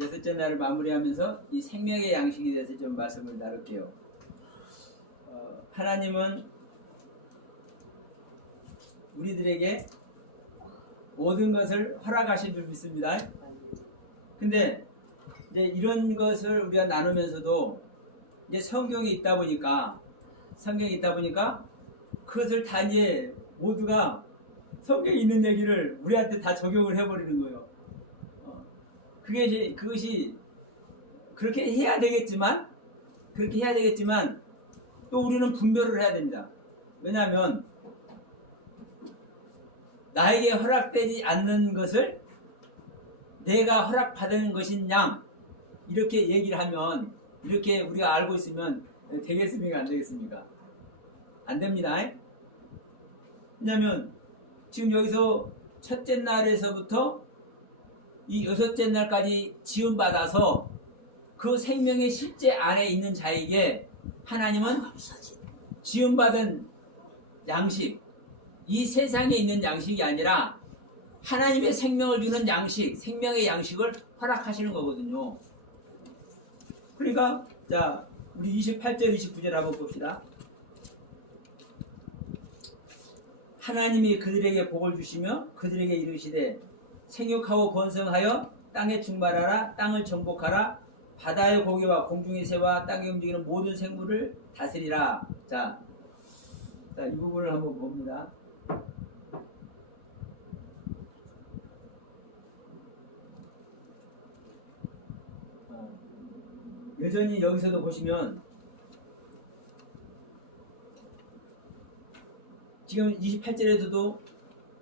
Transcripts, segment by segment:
여섯째 날을 마무리하면서 이 생명의 양식에 대해서 좀 말씀을 나눌게요. 하나님은 우리들에게 모든 것을 허락하신 줄 믿습니다. 근데 이제 이런 것을 우리가 나누면서도 이제 성경이 있다 보니까 그것을 다 이제 모두가 성경에 있는 얘기를 우리한테 다 적용을 해버리는 거예요. 그것이 그렇게 해야 되겠지만 또 우리는 분별을 해야 됩니다. 왜냐하면 나에게 허락되지 않는 것을 내가 허락받은 것인 양 이렇게 얘기를 하면 이렇게 우리가 알고 있으면 되겠습니까? 안 되겠습니까? 안 됩니다. 왜냐하면 지금 여기서 첫째 날에서부터 이 여섯째 날까지 지음받아서 그 생명의 실제 안에 있는 자에게 하나님은 지음받은 양식, 이 세상에 있는 양식이 아니라 하나님의 생명을 주는 양식, 생명의 양식을 허락하시는 거거든요. 그러니까 자, 우리 28절 29절 한번 봅시다. 하나님이 그들에게 복을 주시며 그들에게 이르시되 생육하고 번성하여 땅에 충만하라. 땅을 정복하라. 바다의 고기와 공중의 새와 땅에 움직이는 모든 생물을 다스리라. 자, 이 부분을 한번 봅니다. 여전히 여기서도 보시면 지금 28절에서도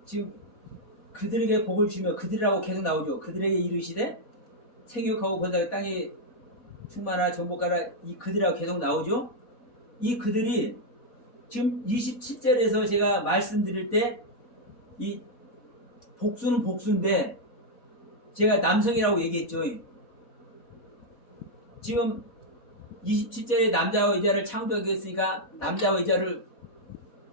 지금 그들에게 복을 주며 그들이라고 계속 나오죠. 그들에게 이르시되 생육하고 번성하여 땅에 충만하라 정복하라. 이 그들이라고 계속 나오죠. 이 그들이 지금 27절에서 제가 말씀드릴 때 이 복수는 복수인데 제가 남성이라고 얘기했죠. 지금 27절에 남자와 여자를 창조했으니까 남자와 여자를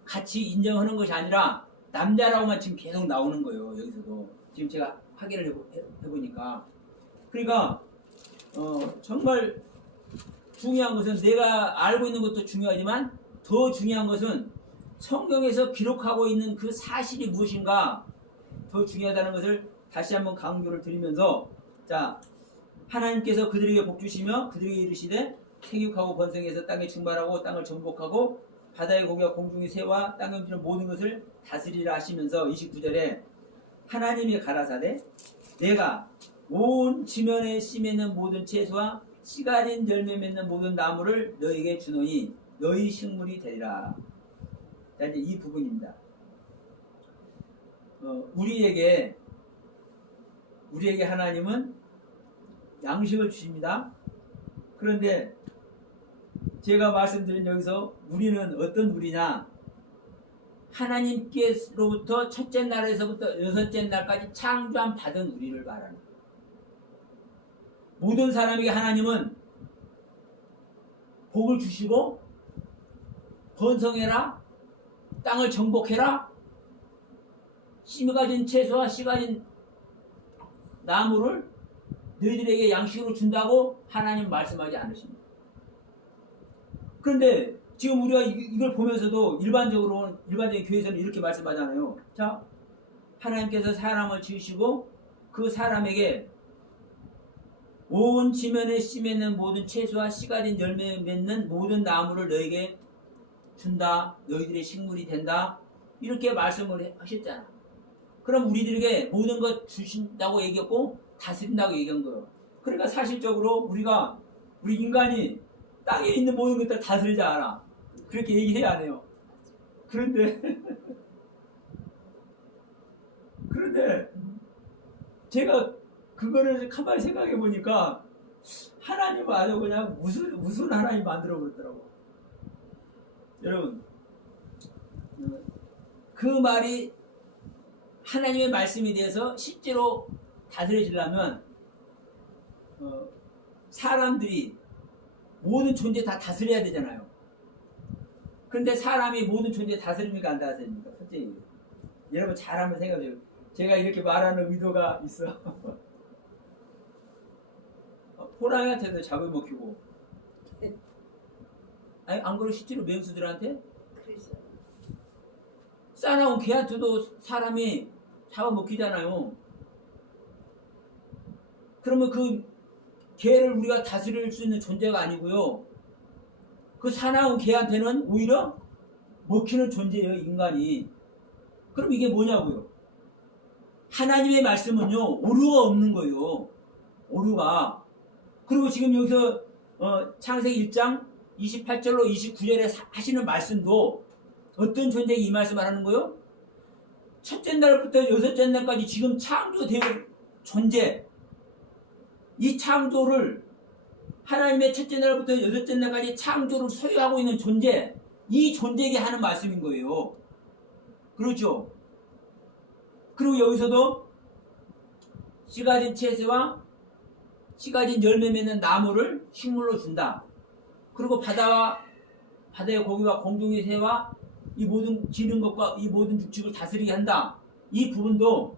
같이 인정하는 것이 아니라 남자라고만 지금 계속 나오는 거예요. 여기서도 지금 제가 확인을 해보니까 그러니까 정말 중요한 것은 내가 알고 있는 것도 중요하지만 더 중요한 것은 성경에서 기록하고 있는 그 사실이 무엇인가 더 중요하다는 것을 다시 한번 강조를 드리면서 자, 하나님께서 그들에게 복 주시며 그들에게 이르시되 생육하고 번성해서 땅에 충만하고 땅을 정복하고 바다의 고기와 공중의 새와 땅에 움직이는 모든 것을 다스리라 하시면서 29절에 하나님이 가라사대 내가 온 지면에 씨 맺는 모든 채소와 씨 가진 열매 맺는 모든 나무를 너에게 주노니 너희 식물이 되리라. 자, 이제 이 부분입니다. 우리에게 하나님은 양식을 주십니다. 그런데 제가 말씀드린 여기서 우리는 어떤 우리냐? 하나님께로부터 첫째 날에서부터 여섯째 날까지 창조함 받은 우리를 말하는 거예요. 모든 사람에게 하나님은 복을 주시고 번성해라, 땅을 정복해라, 씨 가진 채소와 씨 가진 나무를 너희들에게 양식으로 준다고 하나님 말씀하지 않으십니다. 그런데 지금 우리가 이걸 보면서도 일반적인 교회에서는 이렇게 말씀하잖아요. 자, 하나님께서 사람을 지으시고 그 사람에게 온 지면에 씨 맺는 모든 채소와 씨 가진 열매 맺는 모든 나무를 너에게 준다. 너희들의 식물이 된다. 이렇게 말씀을 하셨잖아. 그럼 우리들에게 모든 것 주신다고 얘기했고 다스린다고 얘기한 거예요. 그러니까 사실적으로 우리 인간이 땅에 있는 모든 것들을 다스리지 않아. 그렇게 얘기해야 안 해요. 그런데 제가 그거를 가만히 생각해 보니까 하나님은 아주 그냥 무슨 하나님 만들어 버렸더라고. 여러분, 그 말이 하나님의 말씀에 대해서 실제로 다스려지려면 사람들이 모든 존재 다 다스려야 되잖아요. 그런데 사람이 모든 존재 다스립니까? 안 다스립니까? 솔직히 여러분 잘 한번 생각해요. 제가 이렇게 말하는 의도가 있어. 호랑이한테도 잡아먹히고. 아니 안 그러고 실제로 맹수들한테 그래서 싸나운 개한테도 사람이 잡아먹히잖아요. 그러면 그 개를 우리가 다스릴 수 있는 존재가 아니고요. 그 사나운 개한테는 오히려 먹히는 존재예요, 인간이. 그럼 이게 뭐냐고요? 하나님의 말씀은요, 오류가 없는 거예요. 오류가. 그리고 지금 여기서 창세기 1장 28절로 29절에 하시는 말씀도 어떤 존재에게 이 말씀을 하는 거예요? 첫째 날부터 여섯째 날까지 지금 창조되어 존재, 이 창조를 하나님의 첫째 날부터 여섯째 날까지 창조를 소유하고 있는 존재, 이 존재에게 하는 말씀인 거예요. 그렇죠? 그리고 여기서도 씨 가진 채소와 씨 가진 열매 맺는 나무를 식물로 준다. 그리고 바다의 고기와 공중의 새와 이 모든 기는 것과 이 모든 육축을 다스리게 한다. 이 부분도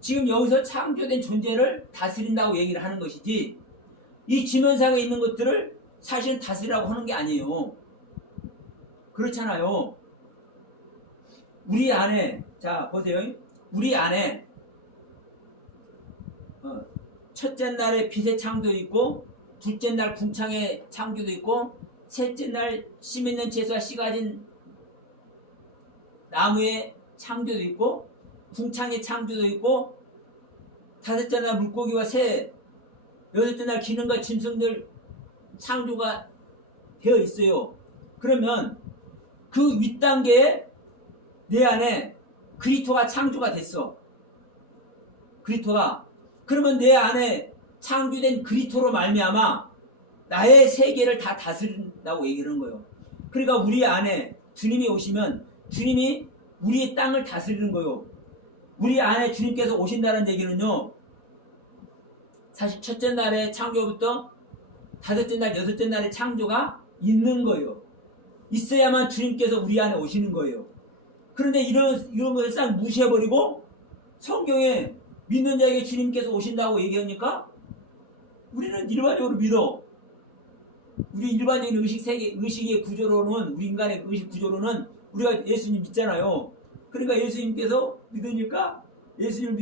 지금 여기서 창조된 존재를 다스린다고 얘기를 하는 것이지, 이 지면상에 있는 것들을 사실은 다스리라고 하는 게 아니에요. 그렇잖아요. 우리 안에, 자 보세요. 우리 안에 첫째 날에 빛의 창조도 있고, 둘째 날 궁창의 창조도 있고, 셋째 날 씨 맺는 채소와 씨 가진 나무의 창조도 있고, 궁창의 창조도 있고, 다섯째 날 물고기와 새, 여섯째 날 기능과 짐승들 창조가 되어 있어요. 그러면 그 윗단계에 내 안에 그리스도가 창조가 됐어. 그리스도가. 그러면 내 안에 창조된 그리스도로 말미암아 나의 세계를 다 다스린다고 얘기하는 거예요. 그러니까 우리 안에 주님이 오시면 주님이 우리의 땅을 다스리는 거예요. 우리 안에 주님께서 오신다는 얘기는요, 사실 첫째 날의 창조부터 다섯째 날, 여섯째 날의 창조가 있는 거예요. 있어야만 주님께서 우리 안에 오시는 거예요. 그런데 이런 것을 싹 무시해버리고 성경에 믿는 자에게 주님께서 오신다고 얘기하니까 우리는 일반적으로 믿어. 우리 일반적인 의식의 구조로는, 우리 인간의 의식 구조로는 우리가 예수님 믿잖아요. 그러니까 예수님 믿으니까 예수님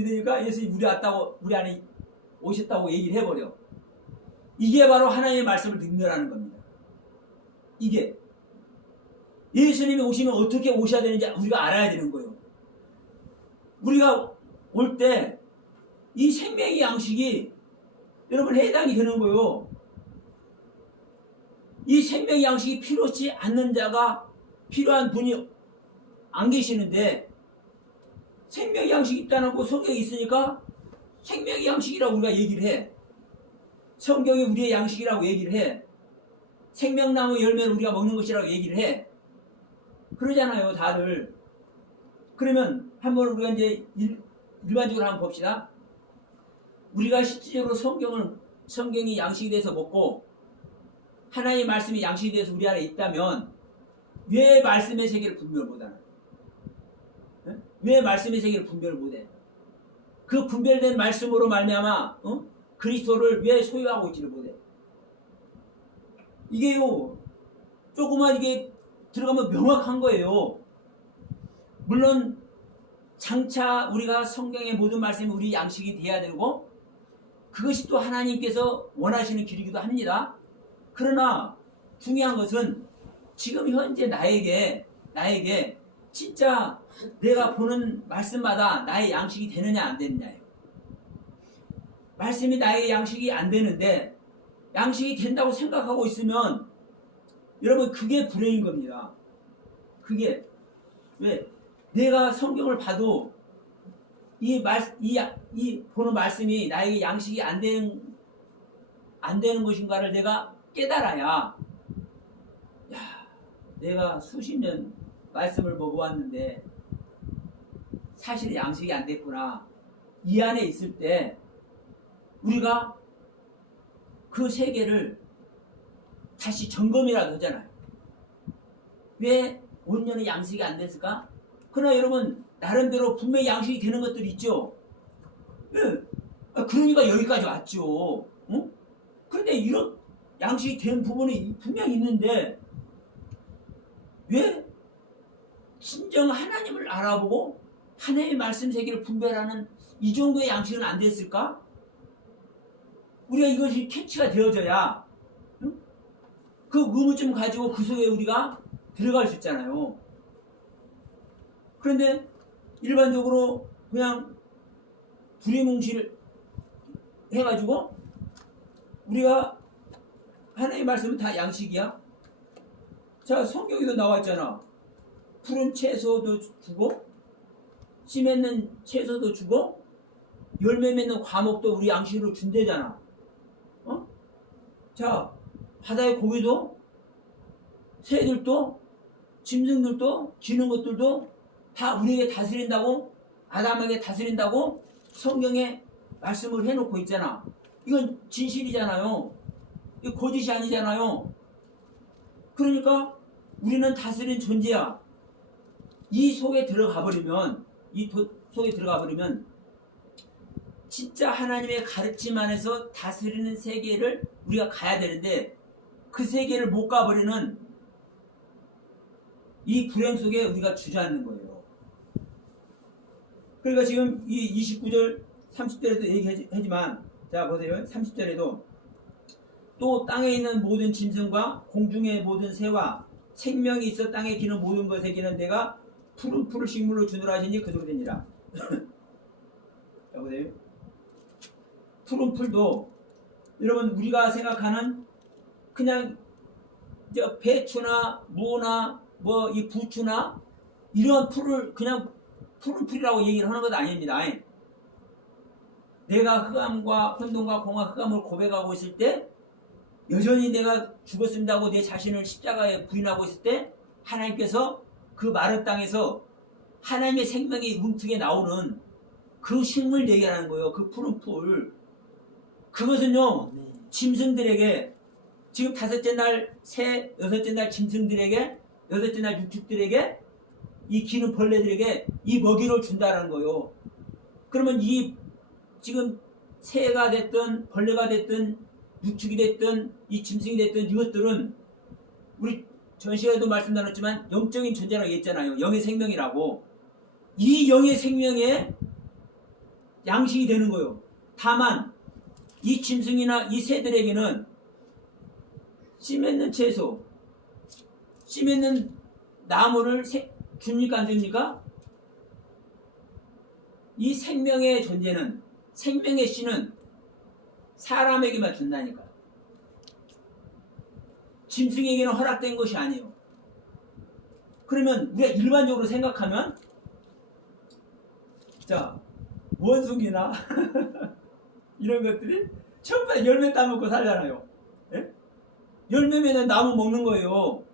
우리 안에 오셨다고 얘기를 해버려. 이게 바로 하나님의 말씀을 능멸하는 겁니다. 이게 예수님이 오시면 어떻게 오셔야 되는지 우리가 알아야 되는 거예요. 우리가 올 때 이 생명의 양식이 여러분 해당이 되는 거예요. 이 생명의 양식이 필요치 않는 자가 필요한 분이 안 계시는데, 생명의 양식이 있다는 거 성경에 있으니까 생명의 양식이라고 우리가 얘기를 해. 성경이 우리의 양식이라고 얘기를 해. 생명나무 열매를 우리가 먹는 것이라고 얘기를 해. 그러잖아요, 다들. 그러면 한번 우리가 이제 일반적으로 한번 봅시다. 우리가 실질적으로 성경이 양식이 돼서 먹고 하나님의 말씀이 양식이 돼서 우리 안에 있다면 왜 말씀의 세계를 분별 못하나? 왜 말씀의 세계를 분별 못해? 그 분별된 말씀으로 말미암아 그리스도를 왜 소유하고 있지를 못해? 이게요, 조금만 이게 들어가면 명확한 거예요. 물론 장차 우리가 성경의 모든 말씀이 우리 양식이 돼야 되고, 그것이 또 하나님께서 원하시는 길이기도 합니다. 그러나 중요한 것은 지금 현재 나에게 진짜 내가 보는 말씀마다 나의 양식이 되느냐 안 되느냐예요. 말씀이 나의 양식이 안 되는데 양식이 된다고 생각하고 있으면 여러분 그게 불행인 겁니다. 그게 왜? 내가 성경을 봐도 이 보는 말씀이 나에게 양식이 안 되는 것인가를 내가 깨달아야, 내가 수십 년 말씀을 먹어왔는데 사실 양식이 안 됐구나. 이 안에 있을 때 우리가 그 세계를 다시 점검이라도 하잖아요. 왜 온전히 양식이 안 됐을까? 그러나 여러분 나름대로 분명히 양식이 되는 것들이 있죠. 네. 그러니까 여기까지 왔죠. 응? 그런데 이런 양식이 된 부분이 분명히 있는데 왜 진정 하나님을 알아보고 하나님의 말씀 세계를 분별하는 이 정도의 양식은 안 됐을까? 우리가 이것이 캐치가 되어져야 그 의무점 가지고 그 속에 우리가 들어갈 수 있잖아요. 그런데 일반적으로 그냥 두리뭉실 해가지고 우리가 하나님의 말씀은 다 양식이야. 자, 성경에도 나와 있잖아. 푸른 채소도 주고 씨 맺는 채소도 주고 열매 맺는 과목도 우리 양식으로 준대잖아. 자, 바다의 고기도 새들도 짐승들도 기는 것들도 다 우리에게 다스린다고, 아담에게 다스린다고 성경에 말씀을 해놓고 있잖아. 이건 진실이잖아요. 이거 거짓이 아니잖아요. 그러니까 우리는 다스린 존재야. 이 속에 들어가 버리면, 속에 들어가 버리면 진짜 하나님의 가르침 안에서 다스리는 세계를 우리가 가야 되는데 그 세계를 못 가버리는 이 불행 속에 우리가 주저앉는 거예요. 그러니까 지금 이 29절 30절에도 얘기하지만, 자 보세요. 30절에도 또 땅에 있는 모든 짐승과 공중의 모든 새와 생명이 있어 땅에 기는 모든 것에 기는 내가 푸른 풀을 식물로 주노라 하시니 그대로 되니라. 자 보세요. 푸른 풀도 여러분 우리가 생각하는 그냥 배추나 무나 뭐 이 부추나 이런 풀을 그냥 푸른 풀이라고 얘기를 하는 것 아닙니다. 내가 흑암과 혼돈과 공화 흑암을 고백하고 있을 때 여전히 내가 죽었습니다 하고 내 자신을 십자가에 부인하고 있을 때 하나님께서 그 마른 땅에서 하나님의 생명이 움트게 나오는 그 식물 얘기하는 거예요. 그 푸른 풀. 그것은요, 짐승들에게, 지금 5째 날 새, 6째 날 짐승들에게, 6째 날 육축들에게, 이 기는 벌레들에게 이 먹이를 준다는 거예요. 그러면 이 지금 새가 됐든 벌레가 됐든 육축이 됐든 이 짐승이 됐든 이것들은 우리 전 시간에도 말씀 나눴지만 영적인 존재라고 했잖아요. 영의 생명이라고. 이 영의 생명에 양식이 되는 거예요. 다만 이 짐승이나 이 새들에게는 씨 맺는 채소, 씨 맺는 나무를 줍니까 안 줍니까? 이 생명의 존재는, 생명의 씨는 사람에게만 준다니까. 짐승에게는 허락된 것이 아니에요. 그러면 우리가 일반적으로 생각하면, 자, 원숭이나 이런 것들이 전부 다 열매 따먹고 살잖아요. 예? 열매면 나무 먹는 거예요.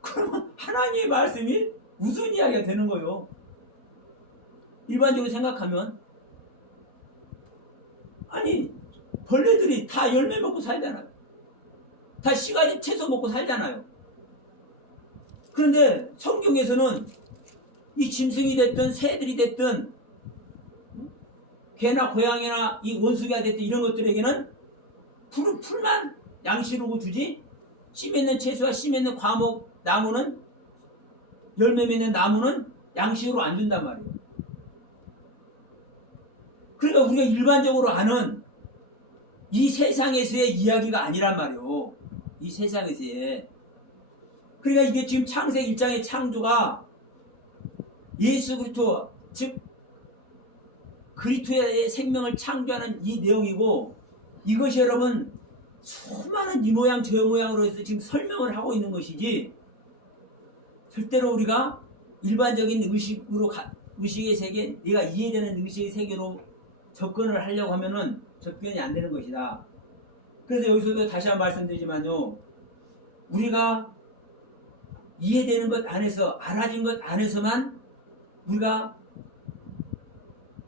그러면 하나님의 말씀이 무슨 이야기가 되는 거예요? 일반적으로 생각하면, 아니 벌레들이 다 열매 먹고 살잖아요. 다 씨가지 채소 먹고 살잖아요. 그런데 성경에서는 이 짐승이 됐든 새들이 됐든 개나 고양이나 이 원숭이가 됐든 이런 것들에게는 푸른 풀만 양식으로 주지, 씨 맺는 채소와 씨 맺는 과목 나무는, 열매 맺는 나무는 양식으로 안 준단 말이에요. 그러니까 우리가 일반적으로 아는 이 세상에서의 이야기가 아니란 말이에요. 이 세상에서의. 그러니까 이게 지금 창세기 1장의 창조가 예수 그리스도, 즉 그리스도의 생명을 창조하는 이 내용이고, 이것이 여러분 수많은 이 모양 저 모양으로 해서 지금 설명을 하고 있는 것이지, 절대로 우리가 일반적인 의식의 세계, 내가 이해되는 의식의 세계로 접근을 하려고 하면은 접근이 안 되는 것이다. 그래서 여기서도 다시 한번 말씀드리지만요, 우리가 이해되는 것 안에서, 알아진 것 안에서만 우리가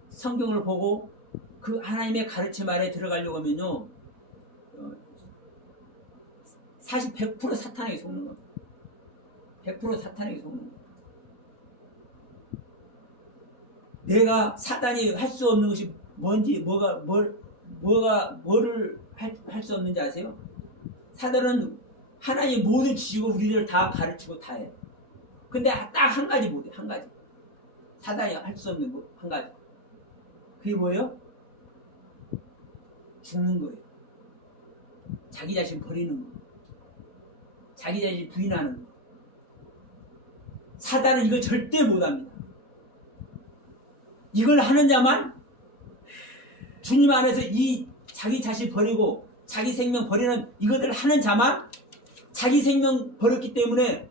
성경을 보고 그 하나님의 가르침 아래 들어가려고 하면요, 사실 100% 사탄에게 속는 겁니다. 100% 사탄에게 속는 겁니다. 내가 사단이 할 수 없는 것이 뭔지, 뭘 뭐를 할 수 없는지 아세요? 사단은 하나님 모든 지식을 우리를 다 가르치고 다 해. 근데 딱 한 가지 못해. 한 가지. 사단이 할 수 없는 거 한 가지. 그게 뭐예요? 죽는 거예요. 자기 자신 버리는 거. 자기 자신 부인하는 거. 사단은 이거 절대 못합니다. 이걸 하는 자만 주님 안에서 이 자기 자신 버리고 자기 생명 버리는 이것을 하는 자만 자기 생명 버렸기 때문에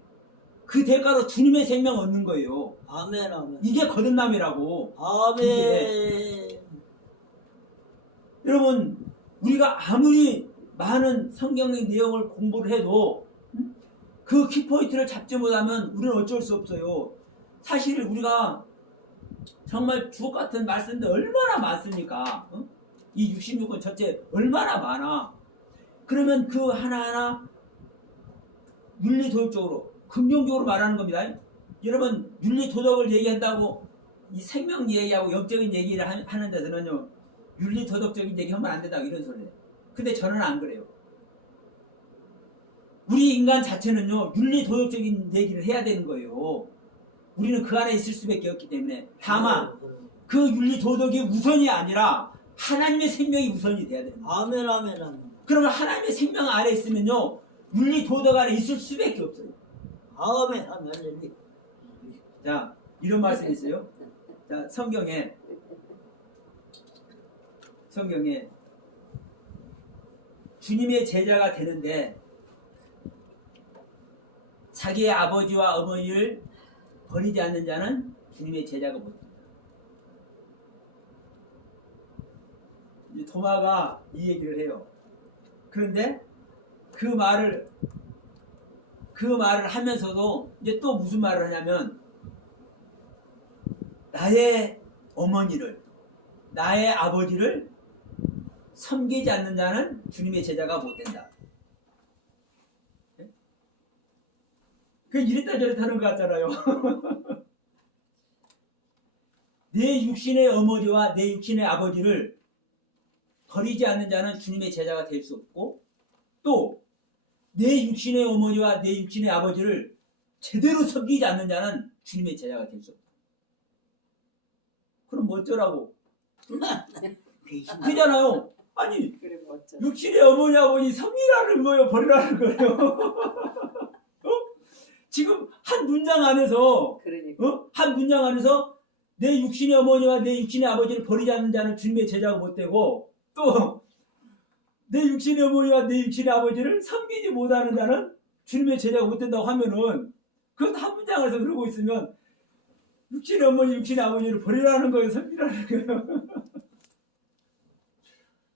그 대가로 주님의 생명 얻는 거예요. 아멘, 아멘. 이게 거듭남이라고. 아멘. 여러분, 우리가 아무리 많은 성경의 내용을 공부를 해도 그 키포인트를 잡지 못하면 우리는 어쩔 수 없어요. 사실 우리가 정말 주옥 같은 말씀들 얼마나 많습니까? 이 66권 전체 얼마나 많아. 그러면 그 하나하나 윤리도덕적으로 긍정적으로 말하는 겁니다. 여러분, 윤리도덕을 얘기한다고 이 생명 얘기하고 영적인 얘기를 하는 데서는요, 윤리도덕적인 얘기하면 안 된다고 이런 소리예요. 근데 저는 안 그래요. 우리 인간 자체는요, 윤리도덕적인 얘기를 해야 되는 거예요. 우리는 그 안에 있을 수밖에 없기 때문에. 다만 그 윤리도덕이 우선이 아니라 하나님의 생명이 우선이 돼야 됩니다. 아멘, 아멘, 아멘. 그러면 하나님의 생명 안에 있으면요, 윤리도덕 안에 있을 수밖에 없어요. 아멘, 아멘. 자, 이런 말씀이 있어요. 자, 성경에 주님의 제자가 되는데 자기의 아버지와 어머니를 버리지 않는 자는 주님의 제자가 못 됩니다. 이제 도마가 이 얘기를 해요. 그런데 그 말을 하면서도 이제 또 무슨 말을 하냐면 나의 어머니를 나의 아버지를 섬기지 않는 자는 주님의 제자가 못 된다. 그 이랬다 저랬다 하는 것 같잖아요. 내 육신의 어머니와 내 육신의 아버지를 버리지 않는 자는 주님의 제자가 될 수 없고, 또 내 육신의 어머니와 내 육신의 아버지를 제대로 섬기지 않는 자는 주님의 제자가 될 수 없다. 그럼 뭐 어쩌라고? 그잖아요. 아니, 육신의 어머니 아버지 섬기라는 거예요, 버리라는 거예요. 어? 지금 한 문장 안에서 한 문장 안에서 내 육신의 어머니와 내 육신의 아버지를 버리지 않는 자는 주님의 제자가 못 되고, 또 내 육신의 어머니와 내 육신의 아버지를 섬기지 못하는 자는 주님의 제자가 못 된다고 하면은, 그것도 한 문장에서 그러고 있으면 육신의 어머니, 육신의 아버지를 버리라는 거예요, 섬기라는 거예요.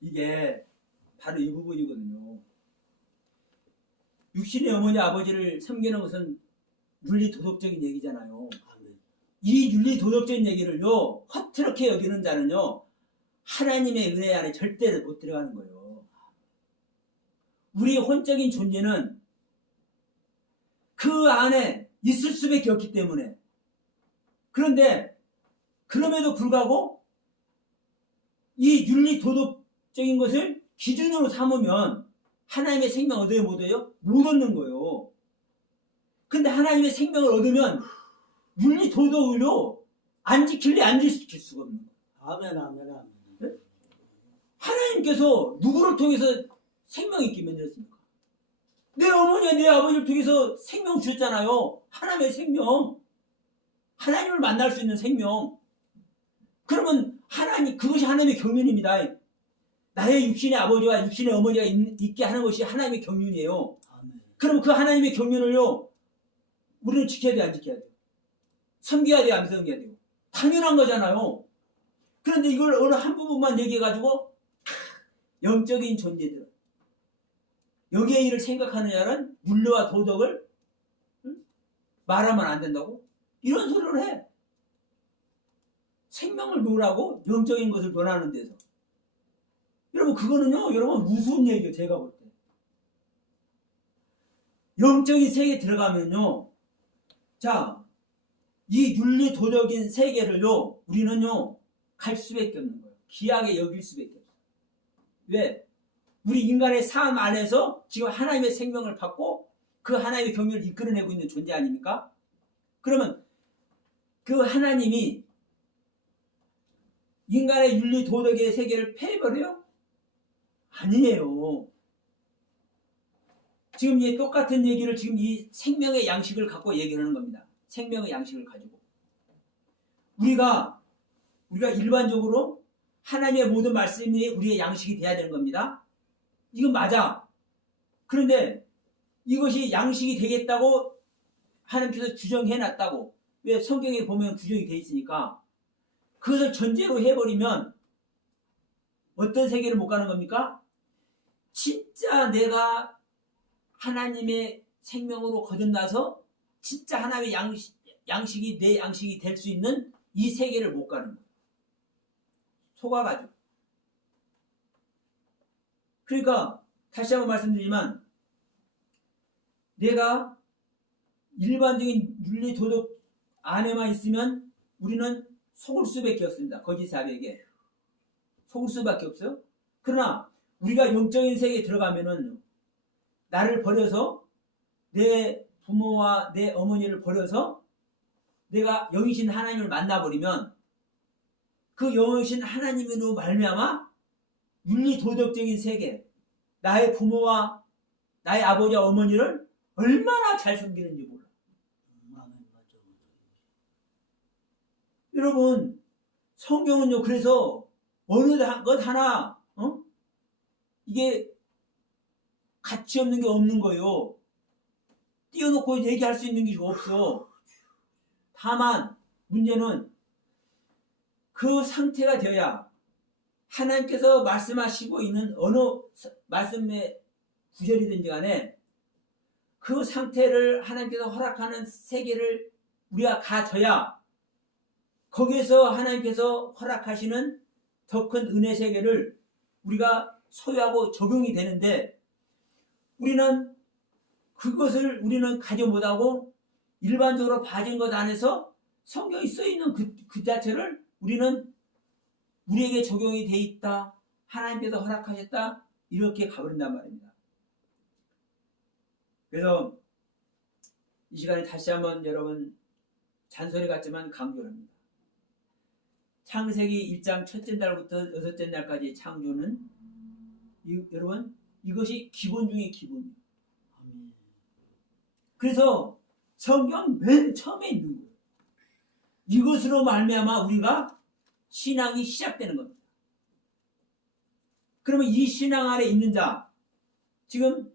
이게 바로 이 부분이거든요. 육신의 어머니, 아버지를 섬기는 것은 윤리도덕적인 얘기잖아요. 이 윤리도덕적인 얘기를요, 허트렇게 여기는 자는요, 하나님의 은혜 안에 절대로 못 들어가는 거예요. 우리의 혼적인 존재는 그 안에 있을 수밖에 없기 때문에. 그런데 그럼에도 불구하고 이 윤리도덕적인 것을 기준으로 삼으면 하나님의 생명 얻어요, 못 얻어요? 못 얻는 거예요. 근데 하나님의 생명을 얻으면 윤리도덕으로 안 지킬래 안 지킬 수가 없는 거예요. 아멘, 아멘, 아멘. 네? 하나님께서 누구를 통해서 생명이 있게 만들었습니까? 내 어머니와 내 아버지를 통해서 생명 주셨잖아요. 하나님의 생명. 하나님을 만날 수 있는 생명. 그러면 그것이 하나님의 경륜입니다. 나의 육신의 아버지와 육신의 어머니가 있게 하는 것이 하나님의 경륜이에요. 아멘. 그럼 그 하나님의 경륜을요, 우리는 지켜야 돼, 안 지켜야 돼요? 섬겨야 돼요, 안 섬겨야 돼요? 당연한 거잖아요. 그런데 이걸 어느 한 부분만 얘기해가지고 영적인 존재들, 영의 일을 생각하는 자는 윤리와 도덕을 말하면 안 된다고? 이런 소리를 해. 생명을 놓으라고 영적인 것을 논하는 데서. 여러분, 그거는요, 여러분, 우스운 얘기예요, 제가 볼 때. 영적인 세계에 들어가면요, 자, 이 윤리 도덕인 세계를요, 우리는요, 갈 수밖에 없는 거예요. 귀하게 여길 수밖에 없어요. 왜? 우리 인간의 삶 안에서 지금 하나님의 생명을 받고 그 하나님의 경륜을 이끌어내고 있는 존재 아닙니까? 그러면 그 하나님이 인간의 윤리 도덕의 세계를 폐해버려요? 아니에요. 지금 이 똑같은 얘기를 지금 이 생명의 양식을 갖고 얘기하는 겁니다. 생명의 양식을 가지고. 우리가 일반적으로 하나님의 모든 말씀이 우리의 양식이 돼야 되는 겁니다. 이건 맞아. 그런데 이것이 양식이 되겠다고 하나님께서 규정해놨다고. 왜? 성경에 보면 규정이 돼 있으니까. 그것을 전제로 해버리면 어떤 세계를 못 가는 겁니까? 진짜 내가 하나님의 생명으로 거듭나서 진짜 하나님의 양식이 내 양식이 될 수 있는 이 세계를 못 가는 거예요. 속아가지고. 그러니까 다시 한번 말씀드리지만 내가 일반적인 윤리 도덕 안에만 있으면 우리는 속을 수밖에 없습니다. 거짓 사백에 속을 수밖에 없어요. 그러나 우리가 영적인 세계에 들어가면은 나를 버려서 내 부모와 내 어머니를 버려서 내가 영이신 하나님을 만나버리면 그 영이신 하나님으로 말미암아 윤리 도덕적인 세계, 나의 부모와 나의 아버지와 어머니를 얼마나 잘 섬기는지 몰라. 여러분, 성경은요, 그래서 어느 것 하나, 이게 가치 없는 게 없는 거예요. 띄워놓고 얘기할 수 있는 게 없어. 다만, 문제는 그 상태가 되어야 하나님께서 말씀하시고 있는 어느 말씀의 구절이든지 간에 그 상태를 하나님께서 허락하는 세계를 우리가 가져야 거기에서 하나님께서 허락하시는 더 큰 은혜 세계를 우리가 소유하고 적용이 되는데 우리는 그것을 우리는 가져 못하고 일반적으로 봐진 것 안에서 성경이 써있는 그 자체를 우리는 우리에게 적용이 돼 있다. 하나님께서 허락하셨다. 이렇게 가버린단 말입니다. 그래서 이 시간에 다시 한번 여러분 잔소리 같지만 강조합니다. 창세기 1장 첫째 날부터 여섯째 날까지 창조는 여러분 이것이 기본 중에 기본이에요. 그래서 성경 맨 처음에 있는 거예요. 이것으로 말미암아 우리가 신앙이 시작되는 겁니다. 그러면 이 신앙 안에 있는 자, 지금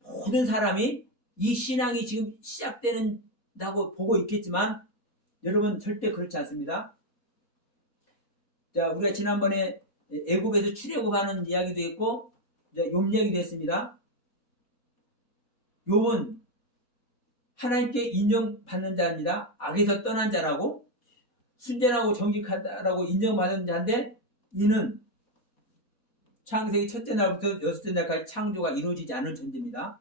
모든 사람이 이 신앙이 지금 시작되는다고 보고 있겠지만 여러분 절대 그렇지 않습니다. 우리가 지난번에 애굽에서 출애굽하는 이야기도 했고 욥 이야기도 했습니다. 욥은 하나님께 인정받는 자입니다. 악에서 떠난 자라고 순전하고 정직하다라고 인정받은 자인데 이는 창세기 첫째 날부터 여섯째 날까지 창조가 이루어지지 않은 존재입니다.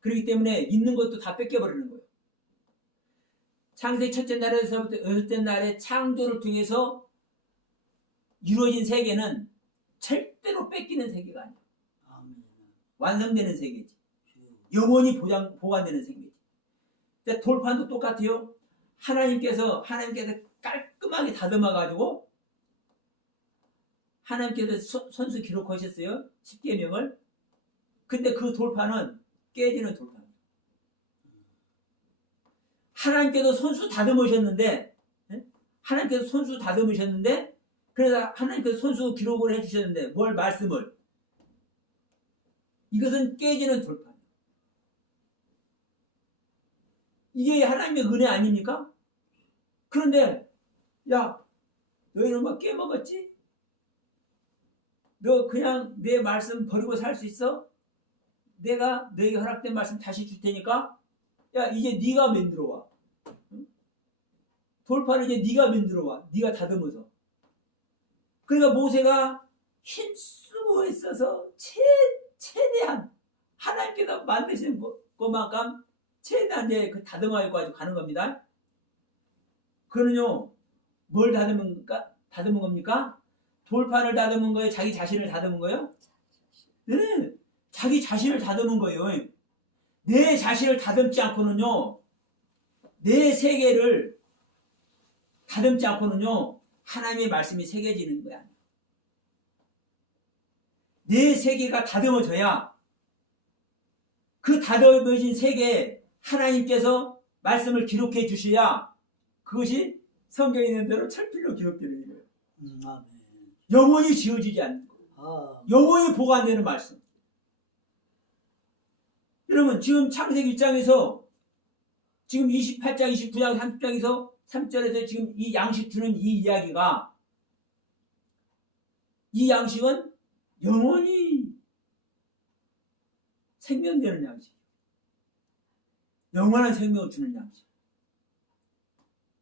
그렇기 때문에 있는 것도 다 뺏겨버리는 거예요. 창세기 첫째 날에서부터 여섯째 날의 창조를 통해서 이루어진 세계는 절대로 뺏기는 세계가 아니에요. 완성되는 세계지. 영원히 보관되는 세계지. 돌판도 똑같아요. 하나님께서 깔끔하게 다듬어가지고 하나님께서 손수 기록하셨어요. 10계명을. 근데 그 돌판은 깨지는 돌판. 하나님께서 손수 다듬으셨는데 그래서 하나님께서 손수 기록을 해주셨는데 뭘 말씀을 이것은 깨지는 돌판. 이게 하나님의 은혜 아닙니까? 그런데 야 너희는 뭐 깨먹었지? 너 그냥 내 말씀 버리고 살 수 있어? 내가 너에게 허락된 말씀 다시 줄 테니까 야 이제 네가 만들어 와. 응? 돌판을 이제 네가 만들어 와. 네가 다듬어서. 그러니까 모세가 힘쓰고 있어서 최대한 하나님께서 만드신 것만큼 최대한 이제 그 다듬어 가지고 가는 겁니다. 그는요 뭘 다듬습니까? 다듬은 겁니까? 돌판을 다듬은 거예요? 자기 자신을 다듬은 거예요? 네, 자기 자신을 다듬은 거예요. 내 자신을 다듬지 않고는요, 내 세계를 다듬지 않고는요, 하나님의 말씀이 새겨지는 거야. 내 세계가 다듬어져야 그 다듬어진 세계에 하나님께서 말씀을 기록해 주셔야 그것이 성경에 있는 대로 철필로 기록되는 거예요. 아멘. 영원히 지워지지 않는 거예요. 영원히 보관되는 말씀. 여러분 지금 창세기 1장에서 지금 28장, 29장, 30장에서 3절에서 지금 이 양식 주는 이 이야기가, 이 양식은 영원히 생명되는 양식, 영원한 생명을 주는 양식.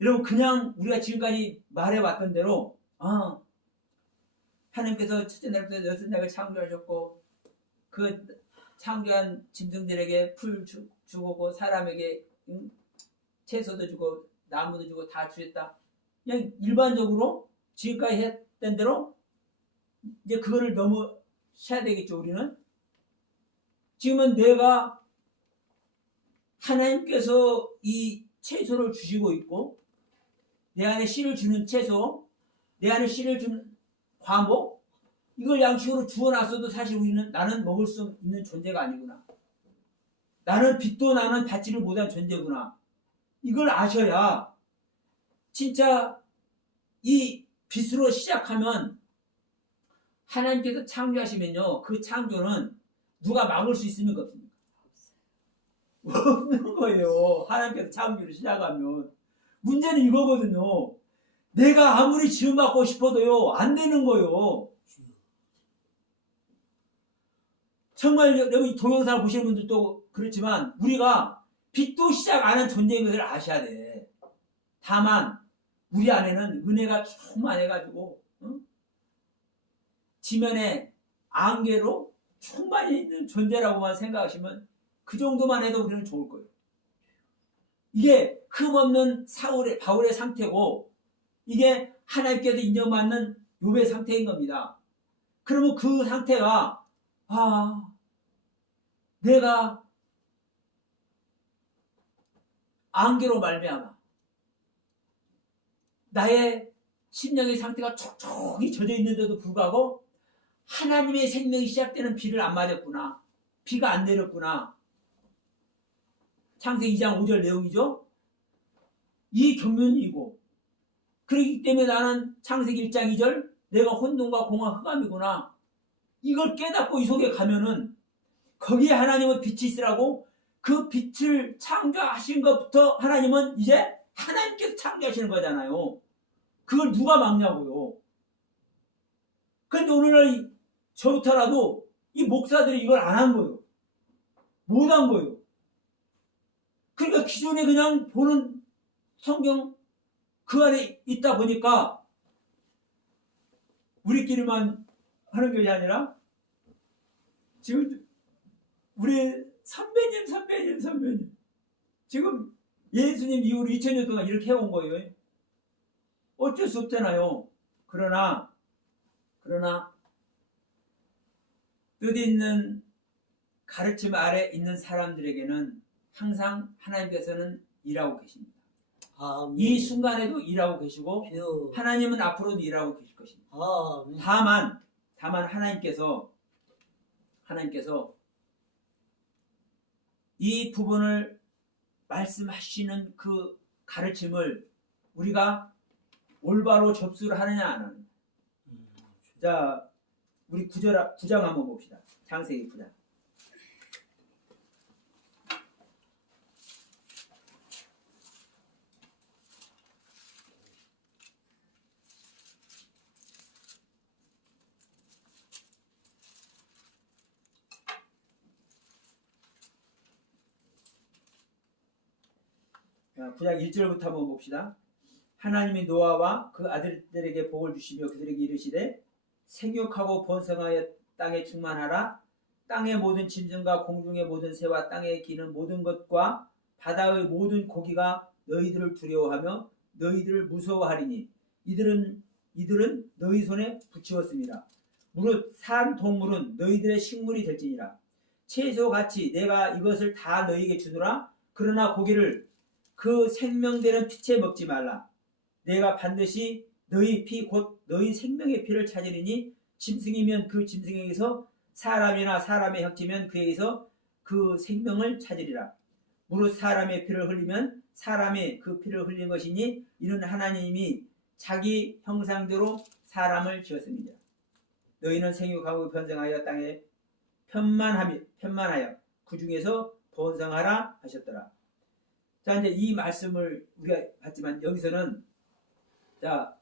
여러분 그냥 우리가 지금까지 말해왔던 대로 하나님께서 첫째 날부터 여섯 날을 창조하셨고 그 창조한 짐승들에게 풀 주고 사람에게 채소도 주고 나무도 주고 다 주셨다. 그냥 일반적으로 지금까지 했던 대로 이제 그거를 넘어셔야 되겠죠. 우리는 지금은 내가 하나님께서 이 채소를 주시고 있고 내 안에 씨를 주는 채소, 내 안에 씨를 주는 과목, 이걸 양식으로 주어놨어도 사실 우리는 나는 먹을 수 있는 존재가 아니구나. 나는 빛도 나는 받지를 못한 존재구나. 이걸 아셔야 진짜 이 빛으로 시작하면 하나님께서 창조하시면요, 그 창조는 누가 막을 수 있습니까? 없습니까? 없는 거예요. 하나님께서 창조를 시작하면. 문제는 이거거든요. 내가 아무리 지음받고 싶어도요, 안 되는 거예요. 정말 여기 동영상을 보시는 분들도 그렇지만 우리가 빛도 시작 안 한 존재인 것을 아셔야 돼. 다만 우리 안에는 은혜가 충만해가지고 지면에 안개로 충만히 있는 존재라고만 생각하시면 그 정도만 해도 우리는 좋을 거예요. 이게 흠없는 바울의 상태고 이게 하나님께서 인정받는 욥의 상태인 겁니다. 그러면 그 상태가 내가 안개로 말미암아 나의 심령의 상태가 촉촉히 젖어 있는데도 불구하고 하나님의 생명이 시작되는 비를 안 맞았구나. 비가 안 내렸구나. 창세기 2장 5절 내용이죠. 이 경륜이고 그렇기 때문에 나는 창세기 1장 2절 내가 혼돈과 공허 흑암이구나. 이걸 깨닫고 이 속에 가면은 거기에 하나님은 빛이 있으라고 그 빛을 창조하신 것부터 하나님은 이제 하나님께서 창조하시는 거잖아요. 그걸 누가 막냐고요. 그런데 오늘날 저부터라도 이 목사들이 이걸 안 한 거예요. 못 한 거예요. 그러니까 기존에 그냥 보는 성경 그 안에 있다 보니까 우리끼리만 하는 것이 아니라 지금 우리 선배님 지금 예수님 이후로 2000년 동안 이렇게 해온 거예요. 어쩔 수 없잖아요. 그러나 뜻있는 가르침 아래 있는 사람들에게는 항상 하나님께서는 일하고 계십니다. 이 순간에도 일하고 계시고 하나님은 앞으로도 일하고 계실 것입니다. 다만 하나님께서 이 부분을 말씀하시는 그 가르침을 우리가 올바로 접수를 하느냐 안 하느냐. 자, 우리 9장 한번 봅시다. 창세기 9장. 자, 9장 1절부터 한번 봅시다. 하나님이 노아와 그 아들들에게 복을 주시며 그들에게 이르시되 생육하고 번성하여 땅에 충만하라. 땅의 모든 짐승과 공중의 모든 새와 땅에 기는 모든 것과 바다의 모든 고기가 너희들을 두려워하며 너희들을 무서워하리니 이들은 이들은 너희 손에 붙이었습니다. 무릇 산 동물은 너희들의 식물이 될지니라. 채소같이 내가 이것을 다 너희에게 주노라. 그러나 고기를 그 생명되는 피채 먹지 말라. 내가 반드시 너희 피 곧 너희 생명의 피를 찾으리니 짐승이면 그 짐승에게서 사람이나 사람의 혁지면 그에게서 그 생명을 찾으리라. 무릇 사람의 피를 흘리면 사람의 그 피를 흘린 것이니 이는 하나님이 자기 형상대로 사람을 지었습니다. 너희는 생육하고 번성하여 땅에 편만하여 그 중에서 번성하라 하셨더라. 자, 이제 이 말씀을 우리가 봤지만 여기서는 자,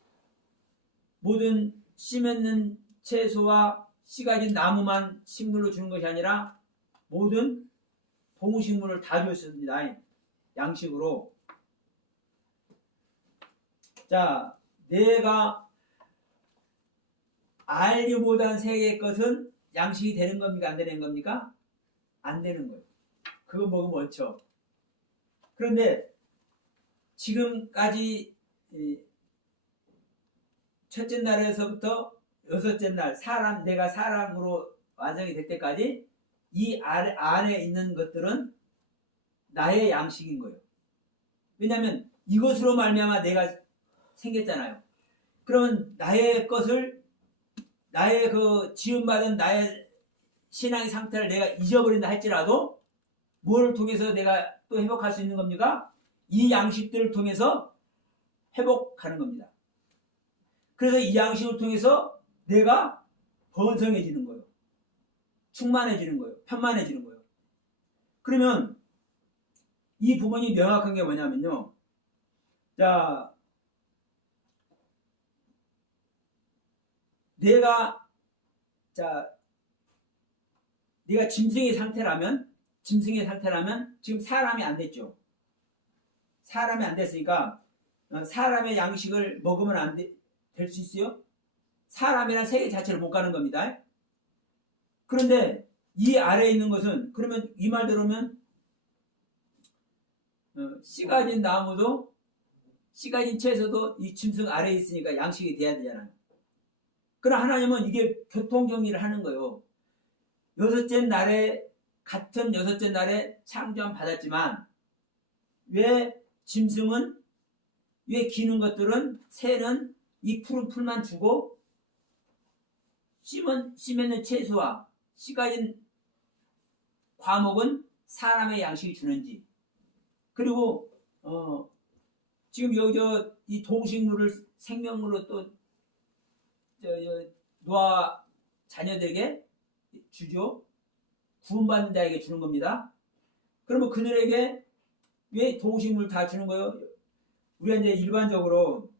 모든 씨 맺는 채소와 씨 가진 나무만 식물로 주는 것이 아니라 모든 동식물을 다 줬습니다. 양식으로. 자, 내가 알지 못한 세계의 것은 양식이 되는 겁니까? 안 되는 겁니까? 안 되는 거예요. 그거 먹으면 옳죠. 그런데 지금까지 첫째 날에서부터 여섯째 날 내가 사람으로 완성이 될 때까지 이 안에 있는 것들은 나의 양식인 거예요. 왜냐하면 이것으로 말미암아 내가 생겼잖아요. 그러면 나의 것을 나의 그 지음받은 나의 신앙의 상태를 내가 잊어버린다 할지라도 뭐를 통해서 내가 또 회복할 수 있는 겁니까? 이 양식들을 통해서 회복하는 겁니다. 그래서 이 양식을 통해서 내가 번성해지는 거예요. 충만해지는 거예요. 편만해지는 거예요. 그러면 이 부분이 명확한 게 뭐냐면요. 자, 내가 짐승의 상태라면 지금 사람이 안 됐죠. 사람이 안 됐으니까 사람의 양식을 먹으면 안 될 수 있어요? 사람이란 세계 자체를 못 가는 겁니다. 그런데 이 아래에 있는 것은 그러면 이 말 들으면 씨 가진 나무도 씨 가진 채소도 이 짐승 아래에 있으니까 양식이 돼야 되잖아요. 그러나 하나님은 이게 교통정리를 하는 거예요. 같은 여섯째 날에 창조함 받았지만 왜 짐승은 왜 기는 것들은 새는 이 푸른 풀만 주고 씨 맺는 채소와 씨 가진 과목은 사람의 양식이 주는지 그리고 지금 여기 이 동식물을 생명으로 또 노아 자녀들에게 주죠. 구원받는 자에게 주는 겁니다. 그러면 그들에게 왜 동식물 다 주는 거예요? 우리가 이제 일반적으로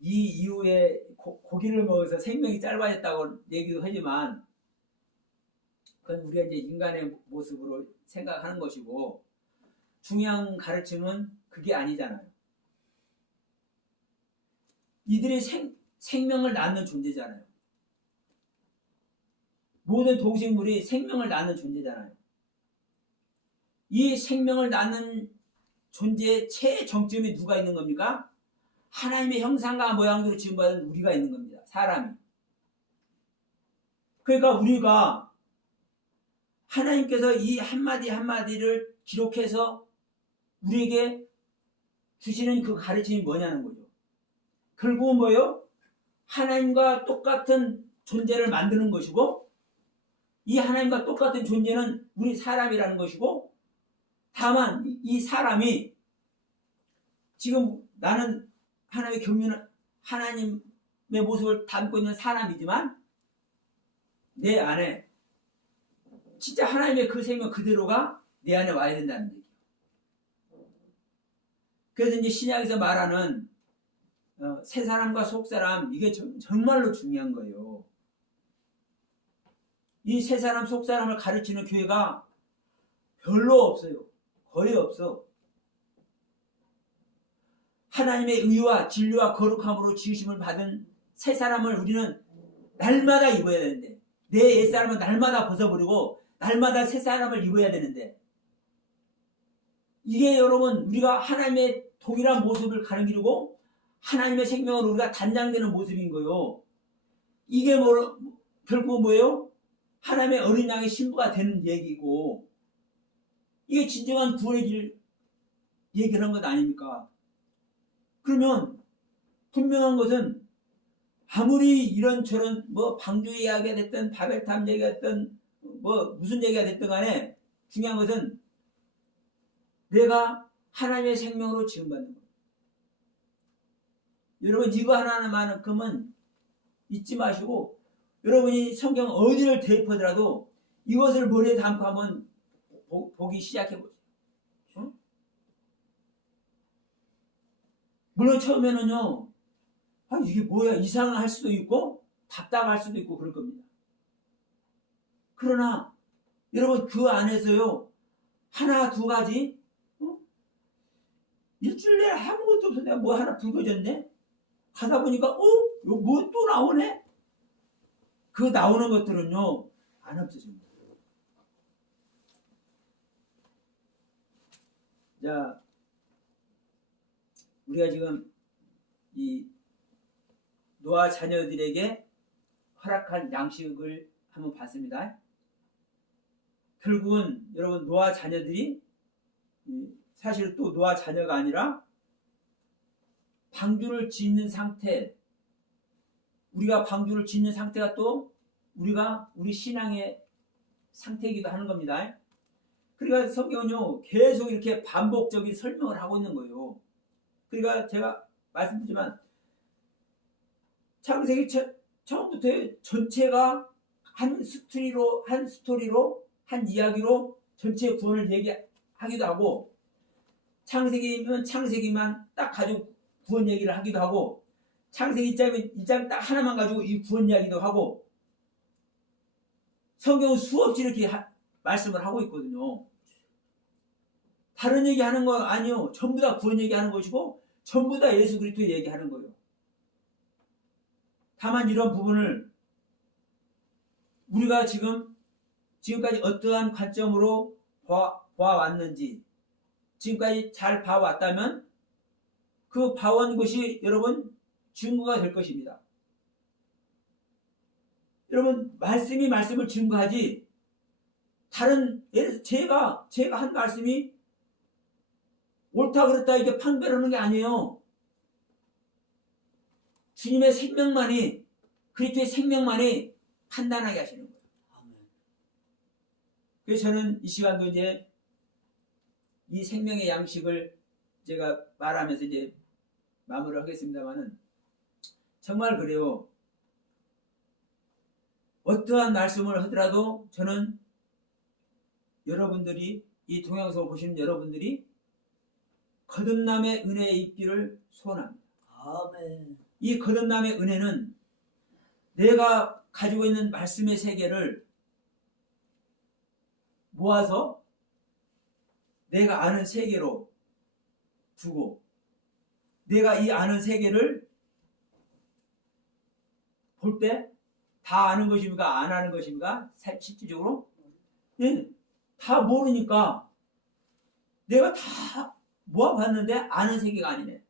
이 이후에 고기를 먹어서 생명이 짧아졌다고 얘기도 하지만 그건 우리가 이제 인간의 모습으로 생각하는 것이고 중요한 가르침은 그게 아니잖아요. 이들이 생명을 낳는 존재잖아요. 모든 동식물이 생명을 낳는 존재잖아요. 이 생명을 낳는 존재의 최정점이 누가 있는 겁니까? 하나님의 형상과 모양대로 지음받은 우리가 있는 겁니다. 사람이. 그러니까 우리가 하나님께서 이 한마디 한마디를 기록해서 우리에게 주시는 그 가르침이 뭐냐는 거죠. 결국은 뭐예요? 하나님과 똑같은 존재를 만드는 것이고 이 하나님과 똑같은 존재는 우리 사람이라는 것이고 다만 이 사람이 지금 나는 하나님의 경륜한 하나님의 모습을 담고 있는 사람이지만 내 안에 진짜 하나님의 그 생명 그대로가 내 안에 와야 된다는 얘기예요. 그래서 이제 신약에서 말하는 새 사람과 속 사람 이게 정말로 중요한 거예요. 이 새 사람 속 사람을 가르치는 교회가 별로 없어요. 거의 없어. 하나님의 의와 진리와 거룩함으로 지으심을 받은 새 사람을 우리는 날마다 입어야 되는데 내 옛사람은 날마다 벗어버리고 날마다 새 사람을 입어야 되는데 이게 여러분 우리가 하나님의 동일한 모습을 가르치고 하나님의 생명으로 우리가 단장되는 모습인 거요. 이게 결국 뭐예요? 하나님의 어린 양의 신부가 되는 얘기고, 이게 진정한 구원의 길 얘기를 한 것 아닙니까? 그러면 분명한 것은 아무리 이런저런 뭐 방주 이야기가 됐든 바벨탑 얘기가 됐든 뭐 무슨 얘기가 됐든 간에 중요한 것은 내가 하나님의 생명으로 지음받는 거예요. 여러분 이거 하나만큼은 잊지 마시고, 여러분이 성경 어디를 대입하더라도 이것을 머리에 담고 한번 보기 시작해 보세요. 응? 물론 처음에는요, 아, 이게 뭐야, 이상할 수도 있고 답답할 수도 있고 그럴 겁니다. 그러나 여러분 그 안에서요, 하나 두 가지, 일주일 내에 아무것도 없어. 내가 뭐 하나 붉어졌네? 가다 보니까 이거 뭐 또 나오네? 그 나오는 것들은요 안 없어집니다. 자, 우리가 지금 이 노아 자녀들에게 허락한 양식을 한번 봤습니다. 결국은 여러분 노아 자녀들이 사실 또 노아 자녀가 아니라 방주를 짓는 상태, 우리가 방주를 짓는 상태가 또 우리 신앙의 상태이기도 하는 겁니다. 그러니까 성경은요 계속 이렇게 반복적인 설명을 하고 있는 거예요. 그러니까 제가 말씀드리지만 창세기 처음부터 전체가 한 스토리로 한 이야기로 전체 구원을 얘기하기도 하고, 창세기면 창세기만 딱 가지고 구원 얘기를 하기도 하고, 창세기 1장 딱 하나만 가지고 이 구원 이야기도 하고, 성경은 수없이 이렇게 말씀을 하고 있거든요. 다른 얘기하는 거 아니요. 전부 다 구원 얘기하는 것이고 전부 다 예수 그리스도 얘기하는 거예요. 다만 이런 부분을 우리가 지금까지 어떠한 관점으로 봐왔는지, 지금까지 잘 봐왔다면 그 봐온 것이 여러분 증거가 될 것입니다. 여러분 말씀이 말씀을 증거하지, 다른 예를 들어서 제가 한 말씀이 옳다 그렇다 이게 판별하는 게 아니에요. 주님의 생명만이, 그리스도의 생명만이 판단하게 하시는 거예요. 그래서 저는 이 시간도 이제 이 생명의 양식을 제가 말하면서 이제 마무리를 하겠습니다만은, 정말 그래요. 어떠한 말씀을 하더라도 저는 여러분들이, 이 동영상을 보시는 여러분들이 거듭남의 은혜에 있기를 소원합니다. 아멘. 이 거듭남의 은혜는 내가 가지고 있는 말씀의 세계를 모아서 내가 아는 세계로 두고, 내가 이 아는 세계를 볼 때 다 아는 것입니까? 안 아는 것입니까? 실질적으로? 예, 다 모르니까 내가 다 모아봤는데 아는 세계가 아니네.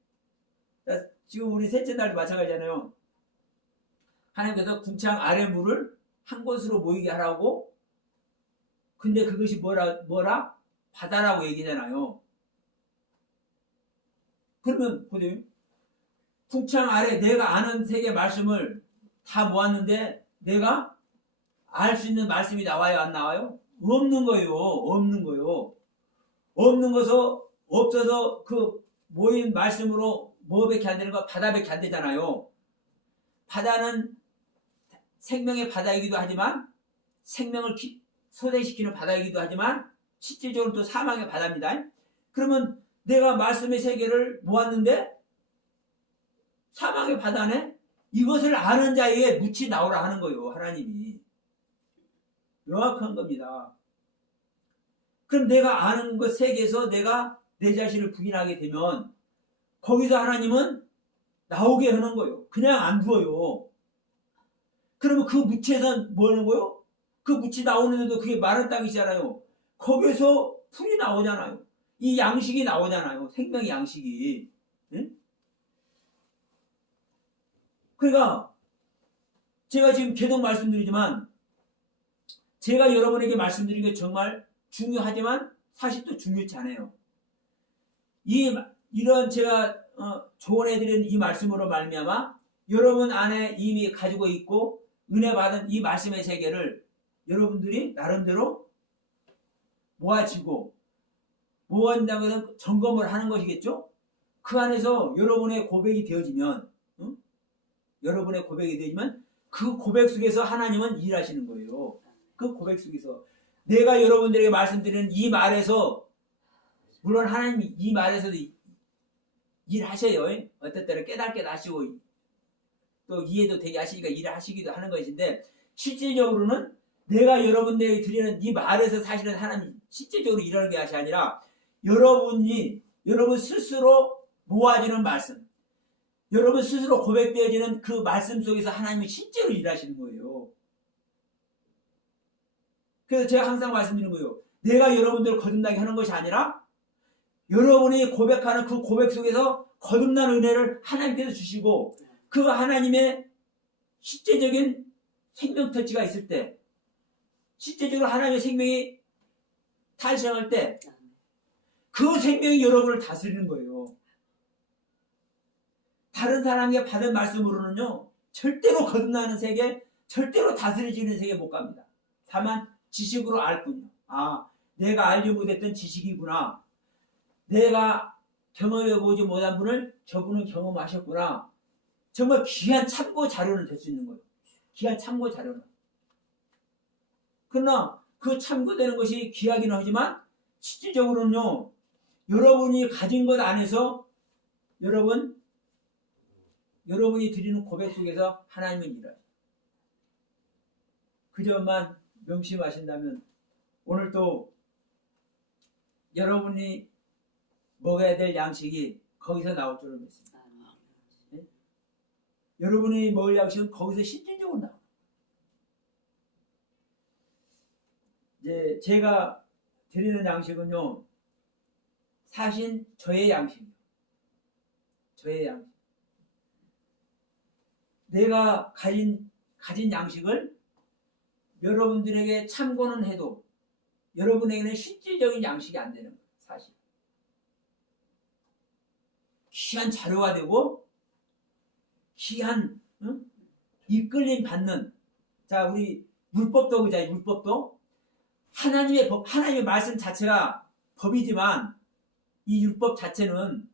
지금 우리 셋째 날도 마찬가지잖아요. 하나님께서 궁창 아래 물을 한 곳으로 모이게 하라고, 근데 그것이 뭐라? 바다라고 얘기잖아요. 그러면 보세요. 궁창 아래 내가 아는 세계 말씀을 다 모았는데 내가 알 수 있는 말씀이 나와요? 안 나와요? 없는 거예요. 없는 거요. 없는 것서 없어서 그 모인 말씀으로 뭐밖에 안 되는 거? 바다밖에 안 되잖아요. 바다는 생명의 바다이기도 하지만, 생명을 소생시키는 바다이기도 하지만 실질적으로 또 사망의 바다입니다. 그러면 내가 말씀의 세계를 모았는데 사망의 바다네? 이것을 아는 자에게 묻히 나오라 하는 거예요. 하나님이. 명확한 겁니다. 그럼 내가 아는 것 세계에서 내가 내 자신을 부인하게 되면 거기서 하나님은 나오게 하는 거예요. 그냥 안 두어요. 그러면 그 묻히에서 뭐 하는 거예요? 그 묻히 나오는데도 그게 마른 땅이잖아요. 거기서 풀이 나오잖아요. 이 양식이 나오잖아요. 생명의 양식이. 응? 그러니까 제가 지금 계속 말씀드리지만 제가 여러분에게 말씀드린 게 정말 중요하지만 사실 또 중요치 않아요. 이런 제가 조언해드린 이 말씀으로 말미암아 여러분 안에 이미 가지고 있고 은혜 받은 이 말씀의 세계를 여러분들이 나름대로 모아지고 모아진다고 해서 점검을 하는 것이겠죠. 그 안에서 여러분의 고백이 되어지면 여러분의 고백이 되어지면 그 고백 속에서 하나님은 일하시는 거예요. 그 고백 속에서 내가 여러분들에게 말씀드리는 이 말에서 물론 하나님이 이 말에서도 일하셔요. 어떨 때는 깨닫게도 하시고 또 이해도 되게 하시니까 일을 하시기도 하는 것인데 실질적으로는 내가 여러분들에게 드리는 이 말에서 사실은 하나님 실질적으로 일하는 게 아니라 여러분 스스로 모아지는 말씀, 여러분 스스로 고백되어지는 그 말씀 속에서 하나님이 실제로 일하시는 거예요. 그래서 제가 항상 말씀드리는 거예요. 내가 여러분들을 거듭나게 하는 것이 아니라 여러분이 고백하는 그 고백 속에서 거듭나는 은혜를 하나님께서 주시고 그 하나님의 실제적인 생명 터치가 있을 때 실제적으로 하나님의 생명이 탄생할 때 그 생명이 여러분을 다스리는 거예요. 다른 사람에게 받은 말씀으로는요 절대로 거듭나는 세계, 절대로 다스려지는 세계 못 갑니다. 다만 지식으로 알 뿐이요. 아, 내가 알지 못했던 지식이구나. 내가 경험해보지 못한 분을 저분은 경험하셨구나. 정말 귀한 참고 자료는 될 수 있는 거예요. 귀한 참고 자료는. 그러나 그 참고되는 것이 귀하기는 하지만 실질적으로는요. 여러분이 가진 것 안에서 여러분이 드리는 고백 속에서 하나님은 일하죠. 그 점만 명심하신다면 오늘 또 여러분이 먹어야 될 양식이 거기서 나올 줄을 믿습니다. 네? 여러분이 먹을 양식은 거기서 실질적으로 나옵니다. 이제 제가 드리는 양식은요, 사실 저의 양식이에요. 저의 양식. 내가 가진 양식을 여러분들에게 참고는 해도 여러분에게는 실질적인 양식이 안 되는 거예요. 사실. 귀한 자료가 되고 귀한 이끌림 받는 자 우리 율법도 그자 율법도 하나님의 법, 하나님의 말씀 자체가 법이지만 이 율법 자체는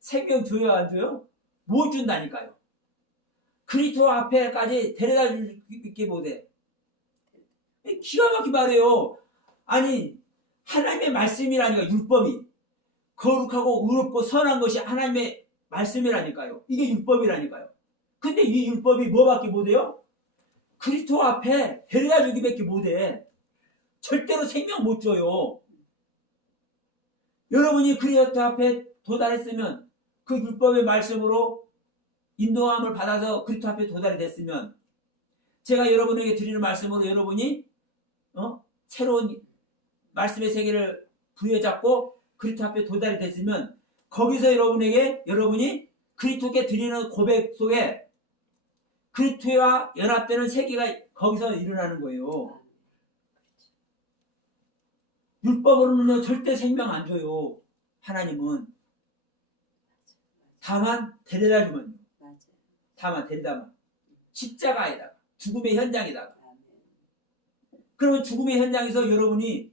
생명 줘요 안 줘요? 못 준다니까요. 그리스도 앞에까지 데려다 줄게 못해. 기가 막히게 말해요. 아니 하나님의 말씀이라니까 율법이 거룩하고 의롭고 선한 것이 하나님의 말씀이라니까요. 이게 율법이라니까요. 근데 이 율법이 뭐밖에 못해요? 그리스도 앞에 데려다 주기밖에 못해. 절대로 생명 못 줘요. 여러분이 그리스도 앞에 도달했으면 그 율법의 말씀으로 인도함을 받아서 그리스도 앞에 도달이 됐으면 제가 여러분에게 드리는 말씀으로 여러분이 새로운 말씀의 세계를 부여잡고 그리스도 앞에 도달이 됐으면 거기서 여러분이 그리스도께 드리는 고백 속에 그리스도와 연합되는 세계가 거기서 일어나는 거예요. 율법으로는요 절대 생명 안 줘요. 하나님은 다만 데려다 주면 다만 데려다만 십자가에다가 죽음의 현장에다가 그러면 죽음의 현장에서 여러분이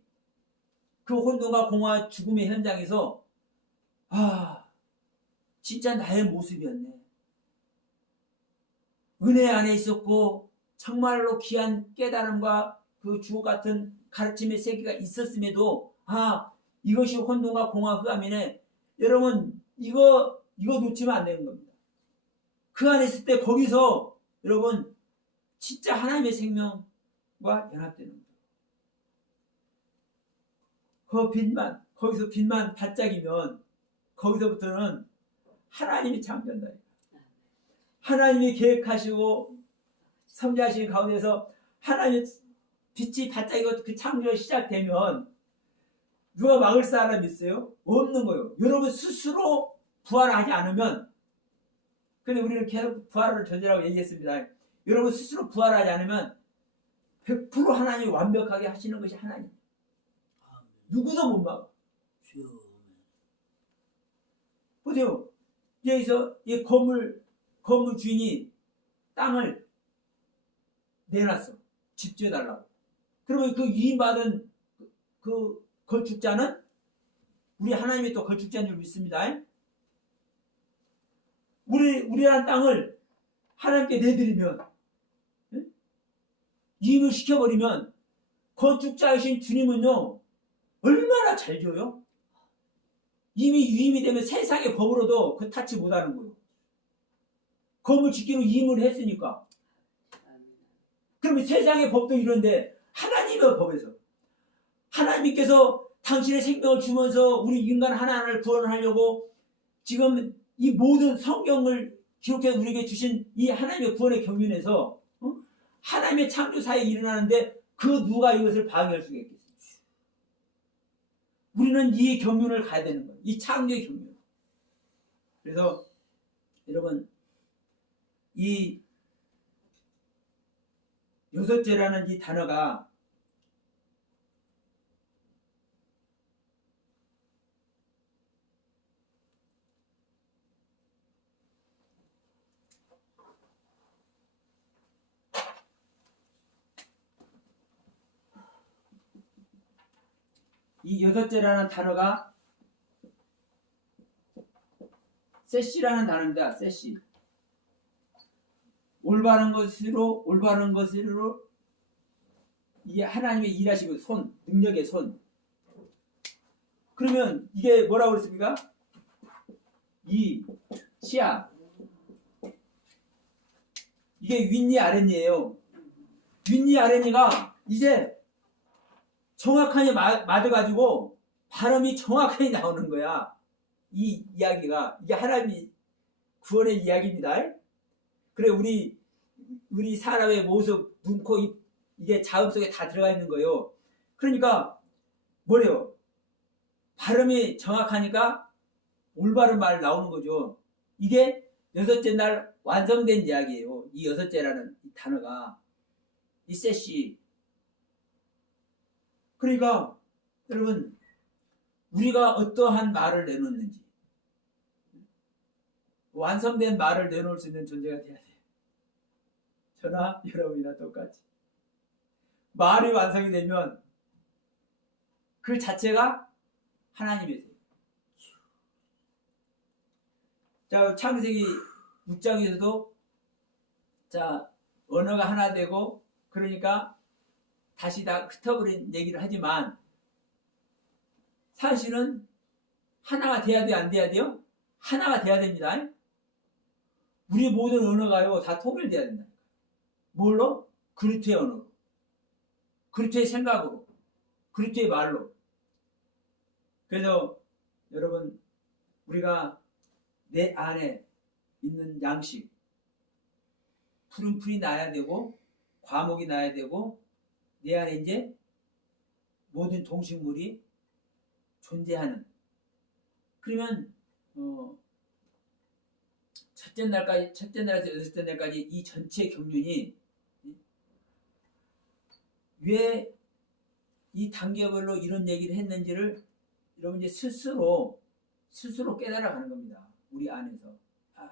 그 혼돈과 공허와 죽음의 현장에서 아 진짜 나의 모습이었네. 은혜 안에 있었고 정말로 귀한 깨달음과 그 주옥 같은 가르침의 세계가 있었음에도 아 이것이 혼돈과 공허와 흑암이네. 여러분 이거 놓치면 안 되는 겁니다. 그 안에 있을 때 거기서 여러분 진짜 하나님의 생명과 연합되는 거예요. 거기서 빛만 반짝이면 거기서부터는 하나님이 창조한다. 하나님이 계획하시고 섬기하신 가운데서 하나님의 빛이 반짝이고 그 창조가 시작되면 누가 막을 사람이 있어요? 없는 거예요. 여러분 스스로 부활하지 않으면 근데 우리는 계속 부활을 저지라고 얘기했습니다. 여러분 스스로 부활하지 않으면 100% 하나님이 완벽하게 하시는 것이 하나님. 아멘. 누구도 못 막아. 주여. 보세요. 여기서 이 건물 주인이 땅을 내놨어. 집 지어달라고. 그러면 그 위임받은 그 건축자는 우리 하나님이 또 건축자인 줄 믿습니다. 우리라는 땅을 하나님께 내드리면, 위임을 시켜버리면 건축자이신 주님은요 얼마나 잘 줘요? 이미 위임이 되면 세상의 법으로도 그 타치 못하는 거예요. 건물 짓기로 위임을 했으니까. 그러면 세상의 법도 이런데 하나님의 법에서 하나님께서 당신의 생명을 주면서 우리 인간 하나하나를 구원하려고 지금 이 모든 성경을 기록해서 우리에게 주신 이 하나님의 구원의 경륜에서 하나님의 창조사에 일어나는데 그 누가 이것을 방해할 수가 있겠어요? 우리는 이 경륜을 가야 되는 거예요. 이 창조의 경륜. 그래서 여러분 이 여섯째라는 이 단어가 이 여섯째라는 단어가 세시라는 단어입니다. 세시. 올바른 것으로 이게 하나님의 일하시고 손, 능력의 손. 그러면 이게 뭐라고 그랬습니까? 이 치아. 이게 윗니 아랫니예요. 윗니 아랫니가 이제 정확하게 맞아가지고 발음이 정확하게 나오는 거야. 이 이야기가 이게 하나님이 구원의 이야기입니다. 그래 우리 사람의 모습, 눈, 코, 입 이게 자음 속에 다 들어가 있는 거예요. 그러니까 뭐래요? 발음이 정확하니까 올바른 말 나오는 거죠. 이게 여섯째 날 완성된 이야기예요. 이 여섯째라는 이 단어가 이 세시. 그러니까 여러분 우리가 어떠한 말을 내놓는지 완성된 말을 내놓을 수 있는 존재가 돼야 돼요. 저나 여러분이나 똑같이 말이 완성이 되면 그 자체가 하나님이세요. 자, 창세기 6장에서도 자 언어가 하나 되고 그러니까 다시 다 흩어버린 얘기를 하지만 사실은 하나가 돼야 돼요? 안 돼야 돼요? 하나가 돼야 됩니다. 우리 모든 언어가요 다 통일돼야 된다. 뭘로? 그리스도의 언어로, 그리스도의 생각으로, 그리스도의 말로. 그래서 여러분 우리가 내 안에 있는 양식, 푸른 풀이 나야 되고 과목이 나야 되고 내 안에 이제 모든 동식물이 존재하는. 그러면 첫째 날에서 여섯째 날까지 이 전체 경륜이 왜 이 단계별로 이런 얘기를 했는지를 여러분 이제 스스로 깨달아가는 겁니다. 우리 안에서. 아,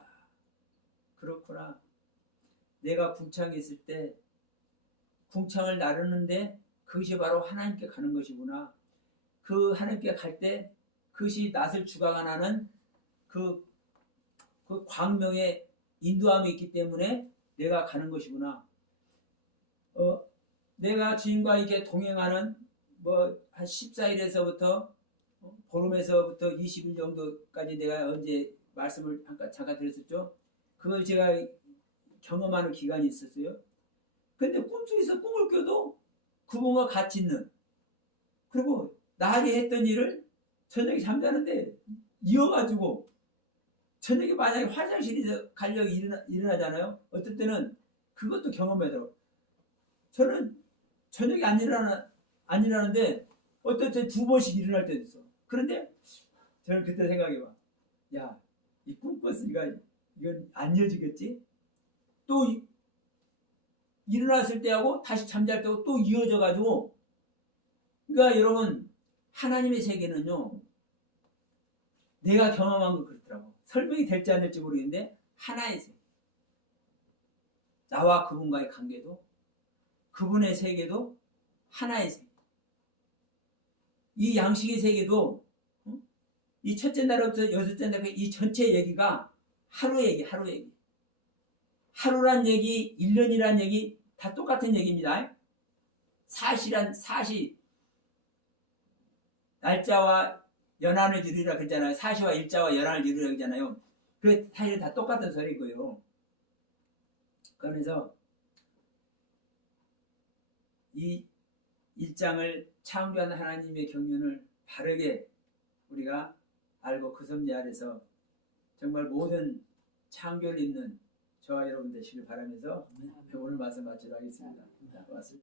그렇구나. 내가 궁창에 있을 때 궁창을 나르는데 그것이 바로 하나님께 가는 것이구나. 그 하나님께 갈 때 그것이 낯을 주관하는 그 광명의 인도함이 있기 때문에 내가 가는 것이구나. 내가 주님과 이렇게 동행하는 한 14일에서부터 보름에서부터 20일 정도까지 내가 언제 말씀을 잠깐 드렸었죠. 그걸 제가 경험하는 기간이 있었어요. 근데 꿈속에서 꿈을 꿔도 그분과 같이 있는, 그리고 낮에 했던 일을 저녁에 잠자는데 이어가지고 저녁에 만약에 화장실에서 가려고 일어나잖아요. 어떨 때는 그것도 경험하더라고요. 저는 저녁에 안 일어나는데 어떨 때 2번씩 일어날 때도 있어. 그런데 저는 그때 생각해봐. 야, 이 꿈 꿨으니까 이건 안 이어지겠지? 또 일어났을 때하고 다시 잠잘 때하고 또 이어져가지고, 그러니까 여러분, 하나님의 세계는요, 내가 경험한 거 그렇더라고. 설명이 될지 안 될지 모르겠는데 하나의 세계. 나와 그분과의 관계도, 그분의 세계도 하나의 세계. 이 양식의 세계도 이 첫째 날부터 여섯째 날까지 이 전체 얘기가 하루 얘기, 하루 얘기. 하루란 얘기, 1년이란 얘기 다 똑같은 얘기입니다. 사시, 날짜와 연한을 이루리라 그랬잖아요. 사시와 일자와 연한을 이루리라 그랬잖아요. 그게 사실 다 똑같은 소리고요. 그래서 이 일장을 창조한 하나님의 경륜을 바르게 우리가 알고 그 섭리 아래서 정말 모든 창조를 잇는 저와 여러분 되시길 바라면서 오늘 말씀 마치도록 하겠습니다. 고맙습니다.